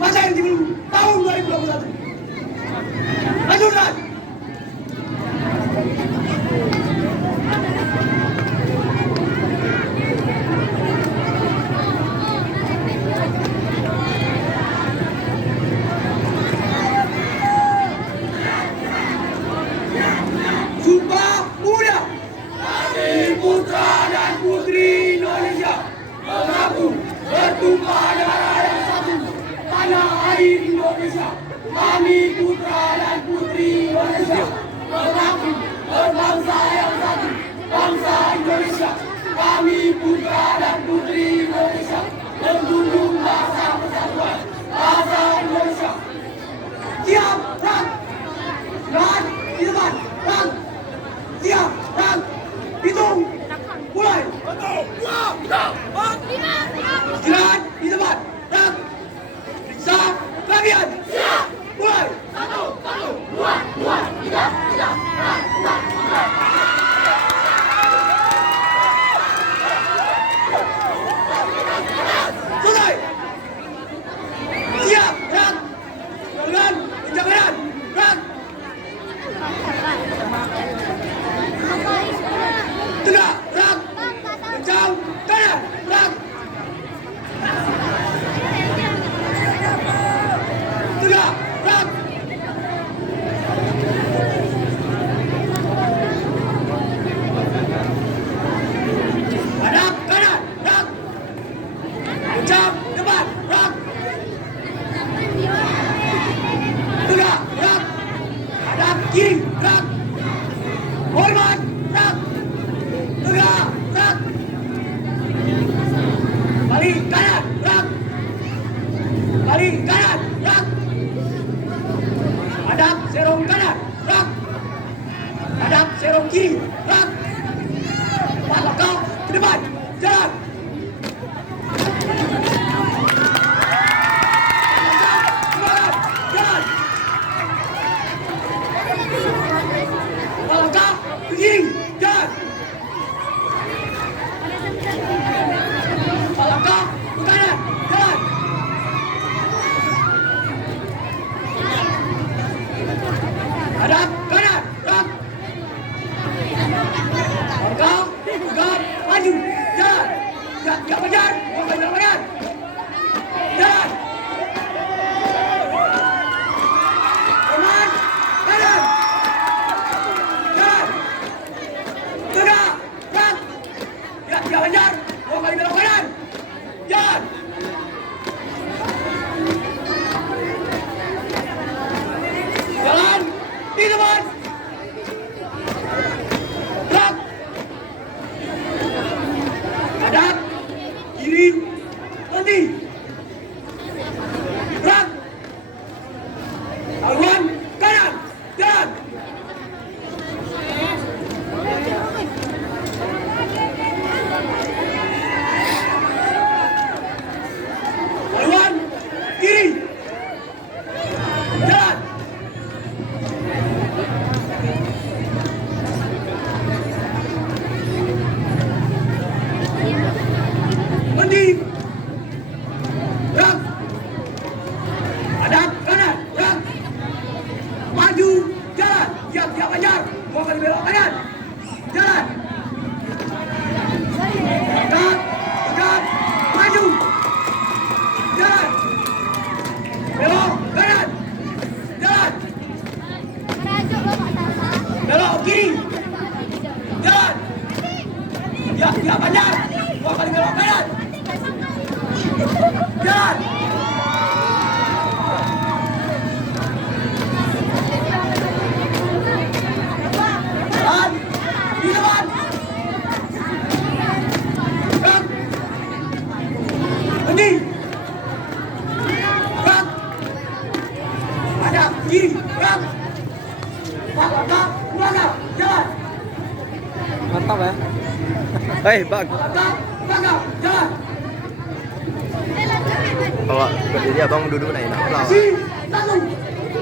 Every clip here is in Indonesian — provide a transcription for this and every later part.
masa yang dibelum tahun 2021. Lanjutkan. Sumpah Pemuda. Kami putra dan putri Indonesia mengaku bertumpah darah yang satu, tanah air Indonesia. Kami putra dan putri Indonesia mengaku berbangsa yang satu, bangsa Indonesia. Kami putra dan putri Indonesia menjunjung bahasa persatuan, bahasa Indonesia. Siap, perang. Dan di depan, perang. Siap, perang. Hitung. Mulai. 1, 2, 3, 4. Istirahat di tempat. Perang. Periksa kelebihan. Siap. Mulai. 1, 2, 3, 4. Selesai. Siap, perang. Dengan penjagalan. Perang. Tegak, perang. Kencang, kanan, perang. Tegak, perang. Hadap kanan, perang. Kencang, depan, perang. Tegak, perang. Hadap kiri, perang. Hormat, perang. Tegak, perang. Balik kanan, perang. Balik kanan, perang. Hadap serong kanan, perang. Hadap serong kiri, perang. 4 langkah ke depan, jalan. Jalan. 4 langkah ke kiri, jalan. 4 langkah ke kanan, jalan. Hadap kanan, perang. Langkah, tegak, maju, jalan. Jangan kejar, bukan jalan. Jalan. Kanan, kanan. Jalan. Tegak, perang. Jangan kejar, bukan belok kanan. Jalan. Jalan di depan. Gerak. Hadap kiri, berhenti. Gerak. Haluan kanan, jalan. Haluan kiri, jalan. Berhenti. Gerak. Hadap kanan, gerak. Maju, jalan. Siap ajar. Bukan belok kanan. Jalan. Tegak, tegak, maju. Jalan. Belok kanan. Jalan. Belok kiri. Jalan. Siap ajar. Bukan belok kanan. Jalan. Jalan. Di depan. Gerak. Berhenti. Gerak. Hadap kiri. Gerak. 4 langkah, belakang. Jalan. Mantap ya. Hei, Bang. 4 langkah, belakang. Jalan. Kalau berdiri abang duduk naik nak. Si, satu.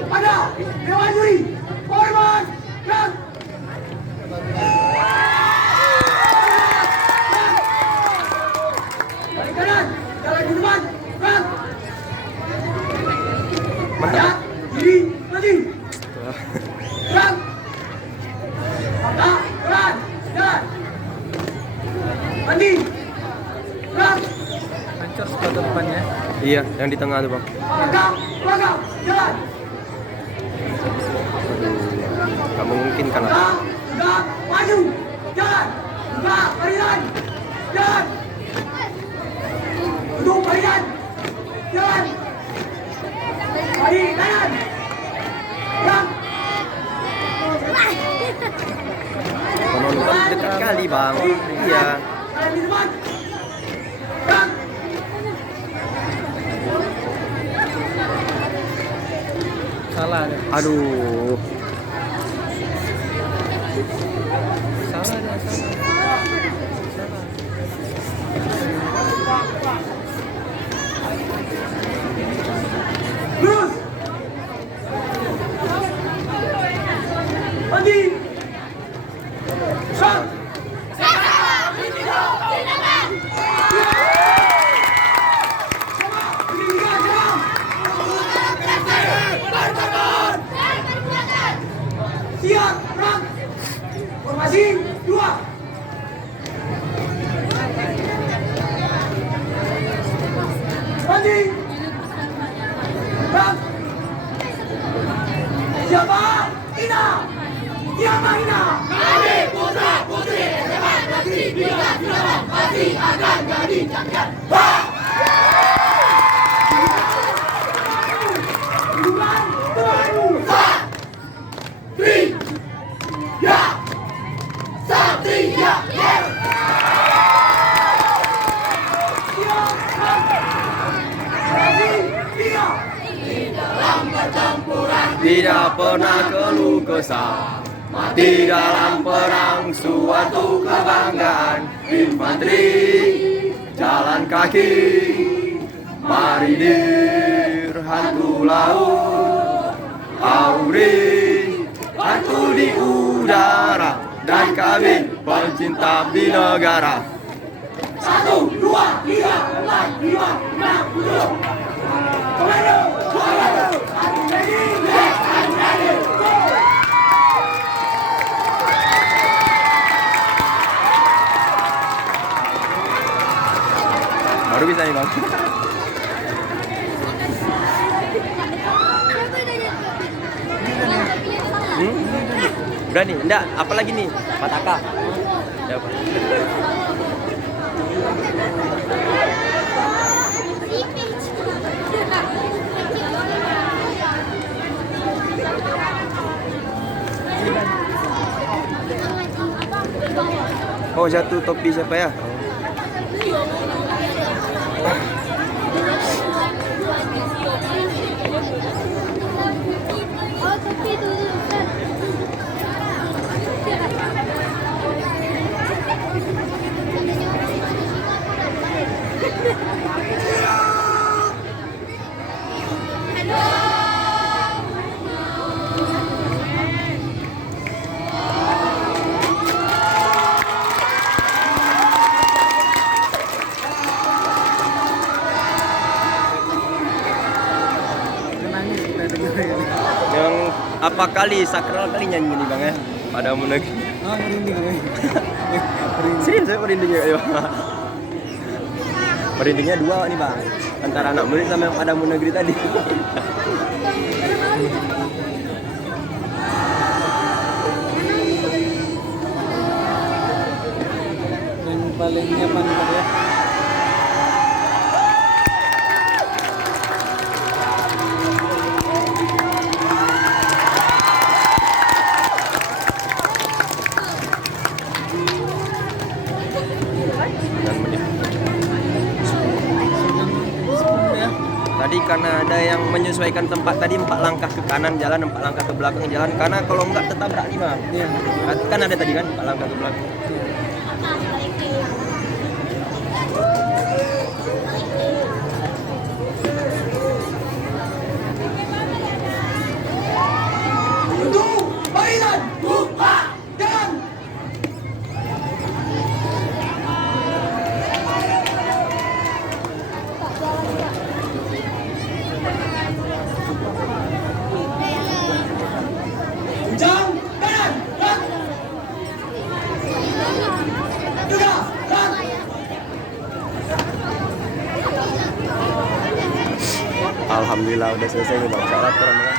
Pada. Dewan juri. Hormat. Gerak. Balik kanan. Jalan di depan. Gerak. Hadap, diri, maju. Gerak. Langkah, pelan, jalan. Mandi. Gerak. Hancur sepatu depannya. Iya, yang di tengah tuh bang. Langkah, belakang, jalan. Gak memungkinkan lah. Gerak, gerak, maju. Jalan. Buka barisan. Jalan. Tutup barisan. Jalan. Mari kanan. Gerak. Penonton dekat kali bang. Iya. Kanan di depan. Gerak. Salah deh. Aduh. Salah dia, salah. Lurus. Mandi. Gerak. Siap, perang. Formasi 2. Mandi. Perang. Siapa? Ina. Siapa Ina? Kami putra putri SMA Negeri 3 Suraban masih akan jadi champion. Bukan terlalu. Satria, Satria, yes. Tidak pernah keluh kesah. Mati dalam perang suatu kebanggaan. Infanteri, jalan kaki, marinir, hantu laut, auri, hantu di udara, dan kami pencinta di negara. 1, 2, 3, 4, 5, 6, 7. Komando, komando. I'm ready, yes, I'm ready. Go. Baru bisa nih bang. Berani? Enggak, apalagi nih? Pataka. Ya, apa? Oh, jatuh topi siapa ya? Oh, topi itu. Yang apa kali sakral kali nyanyi nih bang ya? Padamu negeri. Oh, merinding gue. Serius saya merindingnya ya bang. Merindingnya dua nih bang. Antara anak murid sama yang padamu negeri tadi. Yang paling nyaman tadi ya. Tadi karena ada yang menyesuaikan tempat tadi 4 langkah ke kanan jalan, 4 langkah ke belakang jalan. Karena kalau enggak tertabrak 5. Iya. Kan ada tadi kan 4 langkah ke belakang. Untuk barisan, buka, jalan. Alhamdulillah udah selesai nih bang. Salah laporan bang.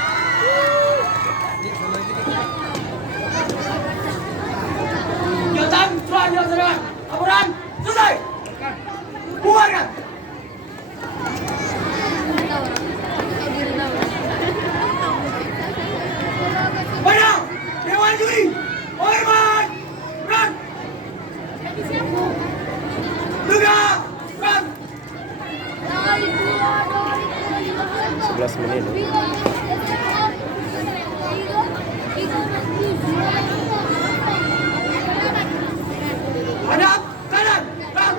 Kegiatan telah dilaksanakan. Laporan selesai. Bubarkan. Pada Dewan Juri, hormat, berat. Tegak, berat. 11 menit. Hadap kanan, berat.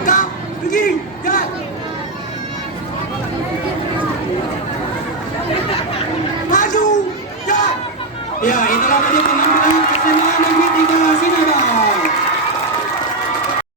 Kau berdiri, jalan. Maju, jalan. Ya, itulah tadi penampilan SMA Negeri